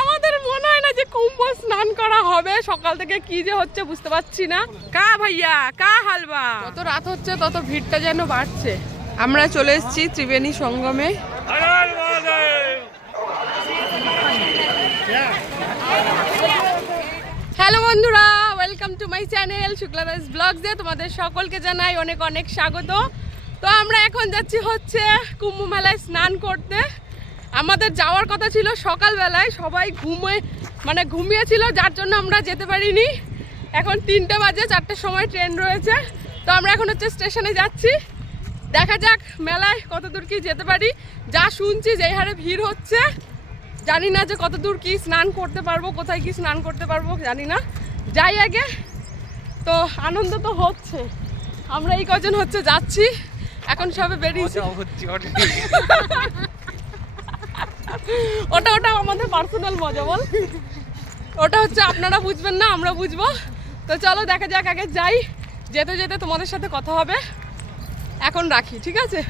আমাদের মনে হয় না যে কুম্ভ স্নান করা হবে। সকাল থেকে কি যে হচ্ছে বুঝতে পারছি না। কা ভাইয়া কা হালবা? যত রাত হচ্ছে তত ভিড়টা যেন বাড়ছে। আমরা চলে এসেছি ত্রিবেণী সঙ্গমে। হ্যালো বন্ধুরা welcome to my channel Shukla Shukladas ব্লগসে তোমাদের সকলকে জানাই অনেক অনেক স্বাগত। তো আমরা এখন যাচ্ছি হচ্ছে কুম্ভ মেলায় স্নান করতে। আমাদের যাওয়ার কথা ছিল সকালবেলায় সবাই ঘুমে মানে ঘুমিয়েছিল যার জন্য আমরা যেতে পারিনি। এখন তিনটে বাজে চারটের সময় ট্রেন রয়েছে। তো আমরা এখন হচ্ছে স্টেশনে যাচ্ছি। দেখা যাক মেলায় কত দূর কি যেতে পারি। যা শুনছি যেই হারে ভিড় হচ্ছে জানি না যে কত দূর কি স্নান করতে পারব কোথায় কি স্নান করতে পারব জানি না। যাই আগে তো আনন্দ তো হচ্ছে। আমরা এই কজন হচ্ছে যাচ্ছি। এখন সবে বেরিয়েছি। ওটা ওটা আমাদের পার্সোনাল মজা বল। ওটা হচ্ছে আপনারা বুঝবেন না আমরা বুঝব। তো চলো দেখা যাক আগে যাই। যেতে যেতে তোমাদের সাথে কথা হবে। এখন রাখি ঠিক আছে?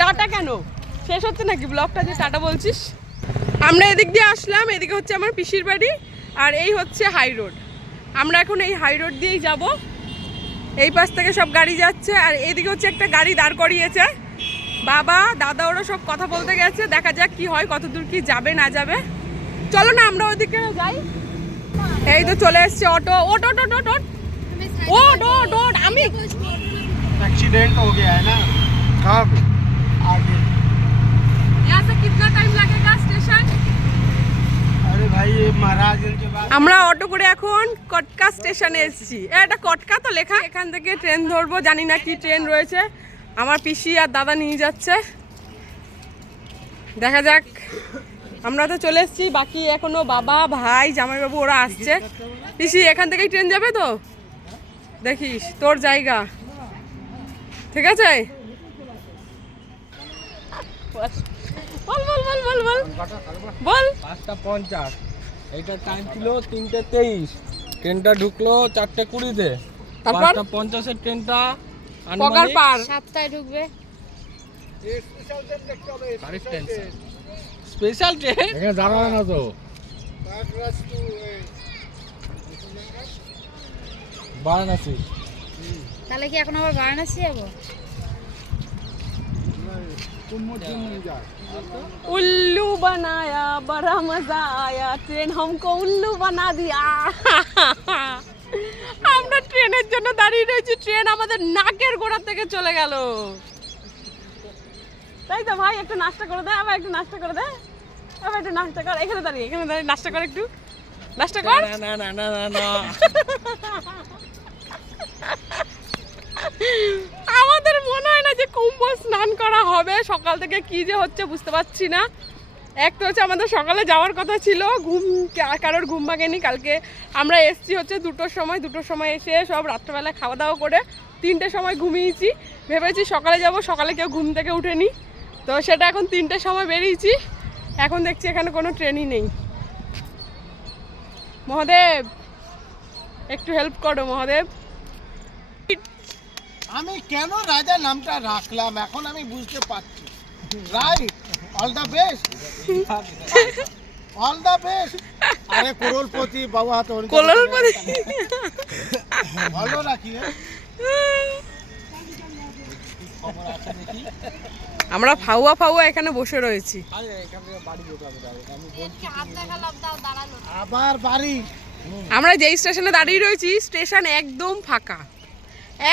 টাটা কেন? শেষ হচ্ছে নাকি ব্লগটা যে টাটা বলছিস? আমরা এদিক দিয়ে আসলাম এদিকে হচ্ছে আমার পিসির বাড়ি আর এই হচ্ছে হাই রোড আমরা এখন এই হাই রোড দিয়েই যাব। এই পাশ থেকে সব গাড়ি যাচ্ছে আর এদিকে হচ্ছে একটা গাড়ি দাঁড় করিয়েছে। বাবা দাদা ওরা সব কথা বলতে গেছে। দেখা যাক কি হয় কত দূর কি যাবে না যাবে। চলো না আমরা ওদিকে যাই। এই তো চলে এসছে অটো। ওট ওট ওট ওট ওট ওট ওট আমি एक्सीडेंट हो गया है ना कहाँ पे आगे से कितना टाइम लगेगा स्टेशन अरे भाई ये महाराजगंज के बाद আমরা অটো করে এখন কটকা স্টেশনে এসেছি। এটা কটকা তো লেখা। এখান থেকে ট্রেন ধরবো জানি না কি ট্রেন রয়েছে। আমার পিসি আর দাদা নিয়ে যাচ্ছে। দেখা যাক। আমরা তো চলে এসেছি বাকি এখনও বাবা ভাই জামাইবাবু ওরা আসছে। পিসি এখান থেকেই ট্রেন যাবে তো? দেখিস তোর জায়গা। ঠিক আছে? বল বল বল বল বল। বল। পাঁচটা পঞ্চাশ। এইটার টাইম ছিল তিনটে তেইশ। ট্রেনটা ঢুকলো চারটে কুড়িতে? পাঁচটা পঞ্চাশের ট্রেনটা পকার পার সাতটায় ঢুকবে স্পেশাল ট্রেন এখানে দাঁড়াবে না তো বারাণসী তাহলে কি এখন আবার বারাণসী যাবো उल्लू बनाया बड़ा मजा आया ट्रेन हमको उल्लू बना दिया আমরা ট্রেনের জন্য দাঁড়িয়ে রয়েছি। ট্রেন আমাদের নাকের গোড়া থেকে চলে গেল। তাই তো ভাই একটু নাস্তা করে দে আবার একটু নাস্তা করে দে। আবার একটু নাস্তা কর এখানে দাঁড়িয়ে এখানে দাঁড়িয়ে নাস্তা কর একটু। নাস্তা কর। না না না না না না। আমাদের মনে হয় না যে কুম্ভ স্নান করা হবে। সকাল থেকে কি যে হচ্ছে বুঝতে পারছি না। এক তো হচ্ছে আমাদের সকালে যাওয়ার কথা ছিল, ঘুম কারোর ঘুম ভাঙেনি, কালকে আমরা এসছি হচ্ছে দুটোর সময় দুটোর সময় এসে সব রাত্রেবেলা খাওয়া দাওয়া করে তিনটের সময় ঘুমিয়েছি। ভেবেছি সকালে যাব, সকালে কেউ ঘুম থেকে উঠেনি। তো সেটা এখন তিনটের সময় বেরিয়েছি। এখন দেখছি এখানে কোনো ট্রেনই নেই। মহাদেব, একটু হেল্প করো মহাদেব। আমি কেন রাজা নামটা রাখলাম? এখন আমি বুঝতে পারছি। Right all the best all the best আরে করোলপতি বাবা তো কোললপতি ভালো রাখি হ্যাঁ? আমরা ফাউয়া ফাউয়া এখানে বসে রয়েছি। আরে এখান থেকে বাড়ি যেতে হবে direct। আমি বলছি হাত দেখালাম তাও দাঁড়াল। আবার বাড়ি। আমরা যেই স্টেশনে দাঁড়িয়ে রয়েছি স্টেশন একদম ফাঁকা।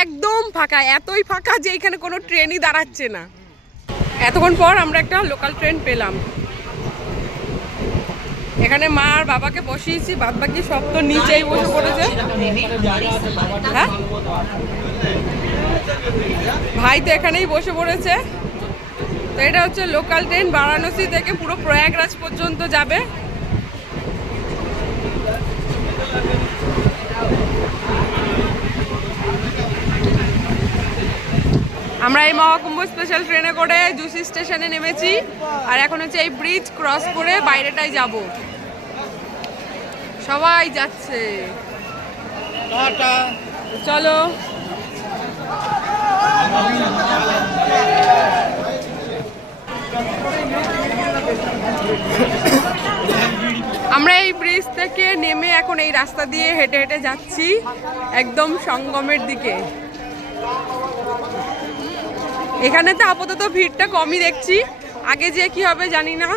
একদম ফাঁকা এতই ফাঁকা যে এখানে কোনো ট্রেনই দাঁড়াচ্ছে না। এতক্ষণ পর আমরা একটা লোকাল ট্রেন পেলাম। এখানে মা আর বাবাকে বসিয়েছি বাদ বাকি সব তো নিচেই বসে পড়েছে। হ্যাঁ? ভাই তো এখানেই বসে পড়েছে। তো এটা হচ্ছে লোকাল ট্রেন বারাণসী থেকে পুরো প্রয়াগরাজ পর্যন্ত যাবে। আমরা এই মহাকুম্ভ স্পেশাল ট্রেনে করে জুসি স্টেশনে নেমেছি। আর এখন হচ্ছে এই ব্রিজ ক্রস করে বাইরেটাই যাব। সবাই যাচ্ছে। চলো। আমরা এই ব্রিজ থেকে নেমে এখন এই রাস্তা দিয়ে হেঁটে হেঁটে যাচ্ছি একদম সঙ্গমের দিকে। এখানে তো আপাতত ভিড়টা কমই দেখছি। আগে যে কি হবে জানি না।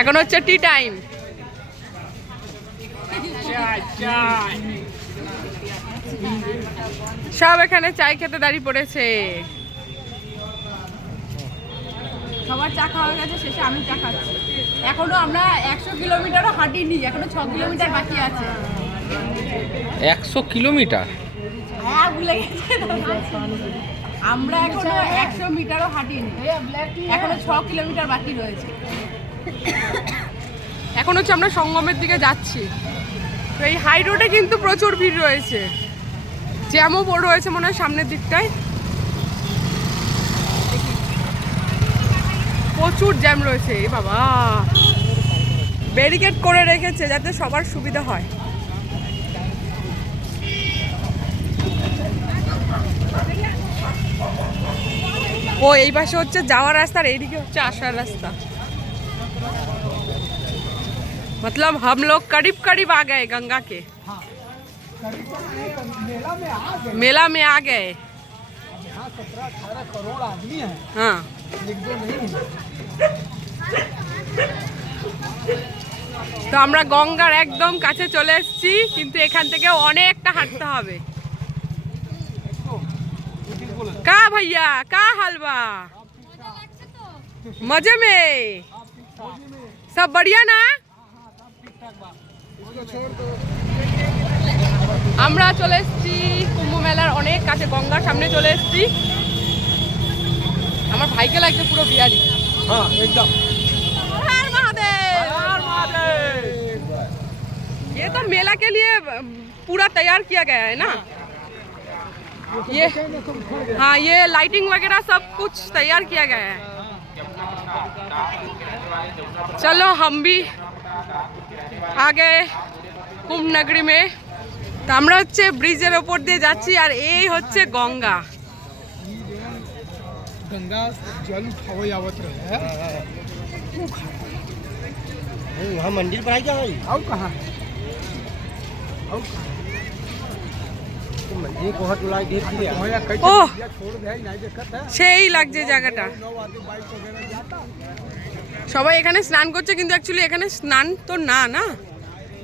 এখন হচ্ছে টি টাইম সব এখানে চাই খেতে দাঁড়িয়ে পড়েছে। সবার চা খাওয়া হয়ে গেছে শেষে আমি চা খাচ্ছি। এখনও আমরা একশো কিলোমিটারও হাঁটিনি এখনও ছ কিলোমিটার বাকি আছে। একশো কিলোমিটার? হ্যাঁ আমরা এখনও একশো মিটারও হাঁটিনি। এখনও ছ কিলোমিটার বাকি রয়েছে। এখন হচ্ছে আমরা সঙ্গমের দিকে যাচ্ছি। তো এই হাই রোডে কিন্তু প্রচুর ভিড় রয়েছে। জ্যামও বড় রয়েছে মনে হয় সামনের দিকটায়। প্রচুর জ্যাম রয়েছে বাবা। ব্যারিকেড করে রেখেছে যাতে সবার সুবিধা হয়। ও এই পাশে হচ্ছে যাওয়ার রাস্তা আর এইদিকে হচ্ছে আসার রাস্তা मतलब हम लोग करीब करीब आ गए गंगा के मेला में आ गए यहाँ सत्रह अठारह करोड़ आदमी हैं हाँ एक दो नहीं है তো আমরা গঙ্গার একদম কাছে চলে এসেছি কিন্তু এখান থেকে অনেকটা হাঁটতে হবে का भैया? का हलवा मजे में? सब बढ़िया ना? আমরা চলে এসেছি কুম্ভ মেলার অনেক কাছে গঙ্গার সামনে চলে এসেছি। আমার ভাইকে লাগছে পুরো বিহারি হ্যাঁ একদম। ये तो मेला के लिए पूरा तैयार किया गया ये हाँ ये लाइटिंग वगैरह सब कुछ तैयार किया गया है चलो हम भी आ गए কুম্ভ নগরী মে তো আমরা হচ্ছে ব্রিজের ওপর দিয়ে যাচ্ছি আর এই হচ্ছে গঙ্গা गंगा जल उठाओ आवत रहे वहाँ मंदिर पर आई क्या भाई और कहाँ तो मंदिर ও সেই লাগছে জায়গাটা। সবাই এখানে স্নান করছে কিন্তু অ্যাকচুয়ালি এখানে স্নান তো না না?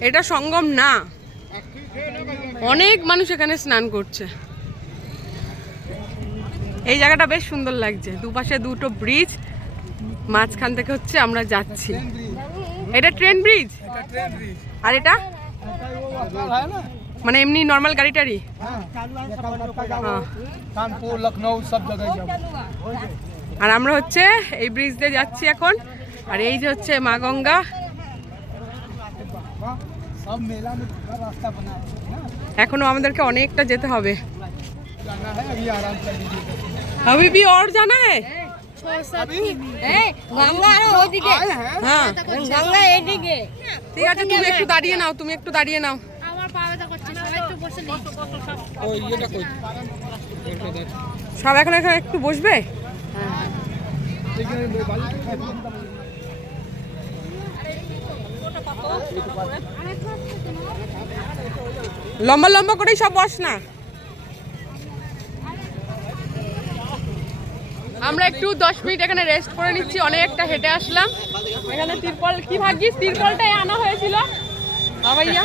এটা সঙ্গম না। অনেক মানুষ এখানে স্নান করছে। এই জায়গাটা বেশ সুন্দর লাগছে। দুপাশে দুটো ব্রিজ মাঝখান থেকে হচ্ছে আমরা যাচ্ছি। এটা ট্রেন ব্রিজ আর এটা? মানে এমনি নর্মাল গাড়িটারই हाँ হ্যাঁ कानपुर लखनऊ सब जगह जाओ আর আমরা হচ্ছে এই ব্রিজ দিয়ে যাচ্ছি এখন আর এই যে হচ্ছে মা গঙ্গা सब मेला में पूरा रास्ता बना है ना এখনো আমাদেরকে অনেকটা যেতে হবে जाना है अभी आराम कर लीजिए अभी भी और जाना है গঙ্গা ওদিকে হ্যাঁ গঙ্গা এদিকে ঠিক আছে তুমি একটু দাঁড়িয়ে নাও তুমি একটু দাঁড়িয়ে নাও সব এখন এখানে একটু বসবে? লম্বা লম্বা করেই সব বস না। আমরা একটু দশ মিনিট এখানে রেস্ট করে নিচ্ছি, অনেকটা হেঁটে আসলাম। এখানে তিরপল, কি ভাগ্যিস? তিরপলটাই আনা হয়েছিল ভাইয়া,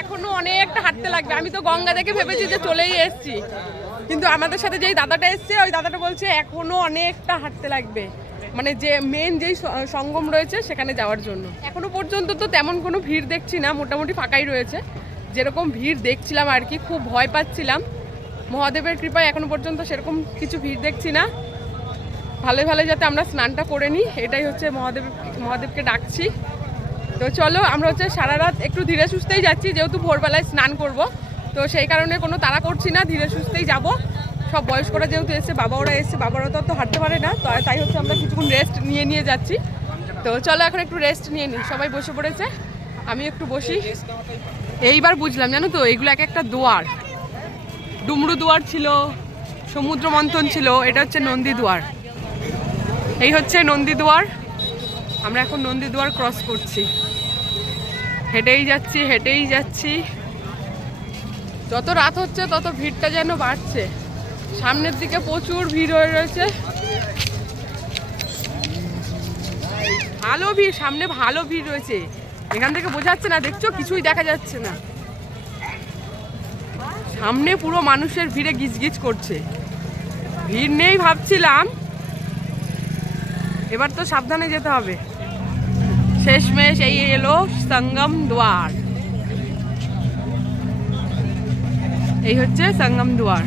এখনও অনেকটা হাঁটতে লাগবে। আমি তো গঙ্গা দেখে ভেবেছি যে চলেই এসেছি। কিন্তু আমাদের সাথে যেই দাদাটা এসছে, ওই দাদাটা বলছে, এখনও অনেকটা হাঁটতে লাগবে। মানে যে মেন যেই সঙ্গম রয়েছে, সেখানে যাওয়ার জন্য। এখনও পর্যন্ত তো তেমন কোনো ভিড় দেখছি না, মোটামুটি ফাঁকাই রয়েছে। যেরকম ভিড় দেখছিলাম আর কি, খুব ভয় পাচ্ছিলাম। মহাদেবের কৃপায় এখনও পর্যন্ত সেরকম কিছু ভিড় দেখছি না। ভালো ভালো যাতে আমরা স্নানটা করে নিই, এটাই হচ্ছে মহাদেব, মহাদেবকে ডাকছি। তো চলো, আমরা হচ্ছে সারা রাত একটু ধীরে সুস্থেই যাচ্ছি, যেহেতু ভোরবেলায় স্নান করব। তো সেই কারণে কোনো তাড়া করছি না, ধীরে সুস্থেই যাব। সব বয়স্করা যেহেতু এসছে বাবা ওরা এসছে, বাবারা তো অত হাঁটতে পারে না, তো তাই হচ্ছে আমরা কিছুক্ষণ রেস্ট নিয়ে নিয়ে যাচ্ছি। তো চলো, এখন একটু রেস্ট নিয়ে নিই। সবাই বসে পড়েছে, আমি একটু বসি। এইবার বুঝলাম, জানো তো এইগুলো এক একটা দুয়ার। ডুমরু দুয়ার ছিল, সমুদ্র মন্থন ছিল, এটা হচ্ছে নন্দী দুয়ার। এই হচ্ছে নন্দী দুয়ার। আমরা এখন নন্দী দুয়ার ক্রস করছি। হেঁটেই যাচ্ছি হেঁটেই যাচ্ছি। যত রাত হচ্ছে, তত ভিড়টা যেন বাড়ছে। সামনের দিকে প্রচুর ভিড় হয়ে রয়েছে। ভালো ভিড়, সামনে ভালো ভিড় রয়েছে। এখান থেকে বোঝা যাচ্ছে না, দেখছ? কিছুই দেখা যাচ্ছে না। সামনে পুরো মানুষের ভিড়ে গিজগিজ করছে। ভিড় নেই ভাবছিলাম। এবার তো সাবধানে যেতে হবে। শেষমেশ এই এলো সঙ্গম দুয়ার। এই হচ্ছে সঙ্গম দুয়ার।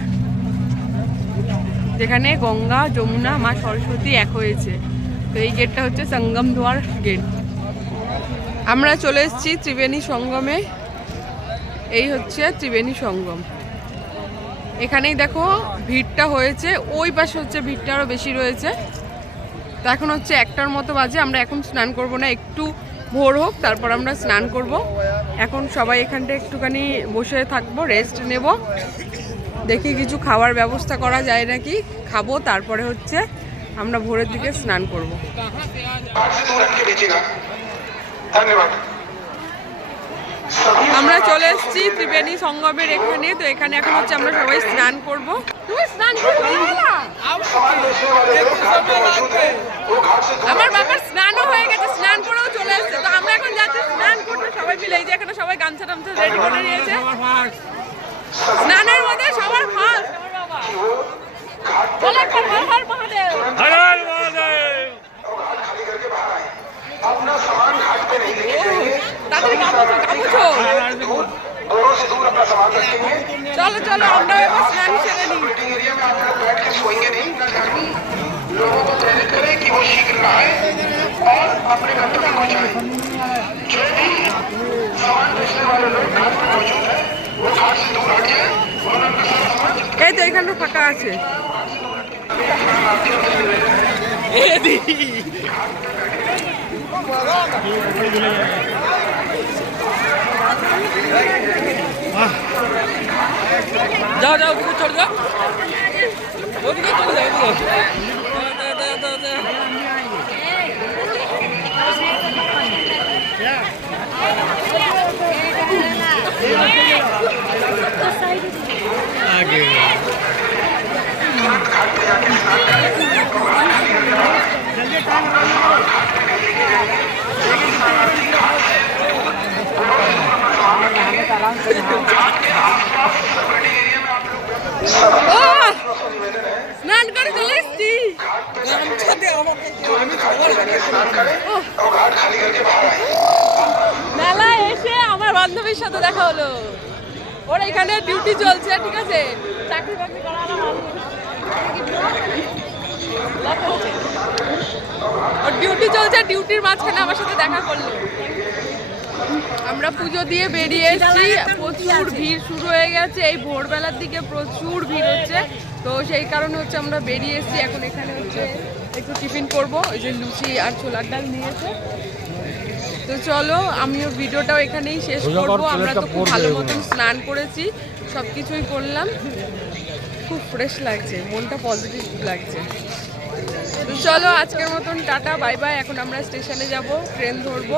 যেখানে গঙ্গা, যমুনা, মা সরস্বতী এক হয়েছে। তো এই গেটটা হচ্ছে সঙ্গম দুয়ার গেট আমরা চলে এসেছি ত্রিবেণী সঙ্গমে। এই হচ্ছে ত্রিবেণী সঙ্গম। এখানেই দেখো, ভিড়টা হয়েছে। ওই পাশে হচ্ছে ভিড়টা আরও বেশি রয়েছে। তো এখন হচ্ছে একটার মতো বাজে আমরা এখন স্নান করব না একটু ভোর হোক তারপর আমরা স্নান করব। এখন সবাই এখানটা একটুখানি বসে থাকব রেস্ট নেব। দেখি কিছু খাওয়ার ব্যবস্থা করা যায় নাকি? খাব তারপরে হচ্ছে আমরা ভোরের দিকে স্নান করব। আমরা চলে এসেছি ত্রিবেণী সঙ্গমের এখানে তো এখানে এখন হচ্ছে আমরা সবাই স্নান করব। তুমি স্নান করবে না? আমার বাবার স্নানও হয়ে গেছে স্নান করেও চলে এসেছে তো আমরা এখন যাচ্ছি স্নান করতে সবাই মিলে এই যে এখানে সবাই গামছা টামছা রেডি করে নিয়েছে স্নানের মধ্যে সবার ফার্স্ট বলে একটা হর হর মহাদেব अपना सामान घाट पे नहीं लेके जाएंगे তাড়াতাড়ি কাপুছো কাপুছো दोनों से दूर अपना सामान रखेंगे চলো চলো আমরা प्रेरित करें कि वो शीघ्र नहाए और अपने गंतव्य को जाए जो भी सामान बेचने वाले लोग घाट पे मौजूद है वो घाट से दूर हट जाए और अपना सारा सामान এই তো এখানটা ফাঁকা আছে যাও যাও ওদিকে চলে যাও ওদিকে চলে যাও স্নান করে চলে এসছি। মেলা এসে আমার বান্ধবীর সাথে দেখা হলো। ওর এখানে ডিউটি চলছে, ঠিক আছে? চাকরি বাকরি করা ওর ডিউটি চলছে ডিউটির মাঝখানে আমার সাথে দেখা করল। আমরা পুজো দিয়ে বেরিয়ে এসেছি প্রচুর ভিড় শুরু হয়ে গেছে এই ভোরবেলার দিকে প্রচুর ভিড় হচ্ছে। তো সেই কারণে হচ্ছে আমরা বেরিয়ে এসেছি এখন এখানে হচ্ছে একটু টিফিন করব ওই যে লুচি আর ছোলার ডাল নিয়েছে। তো চলো আমিও ভিডিওটাও এখানেই শেষ করব। আমরা তো খুব ভালো মতন স্নান করেছি সব কিছুই করলাম। খুব ফ্রেশ লাগছে, মনটা পজিটিভ লাগছে। চলো আজকের মতন টাটা বাই বাই এখন আমরা স্টেশনে যাব ট্রেন ধরবো।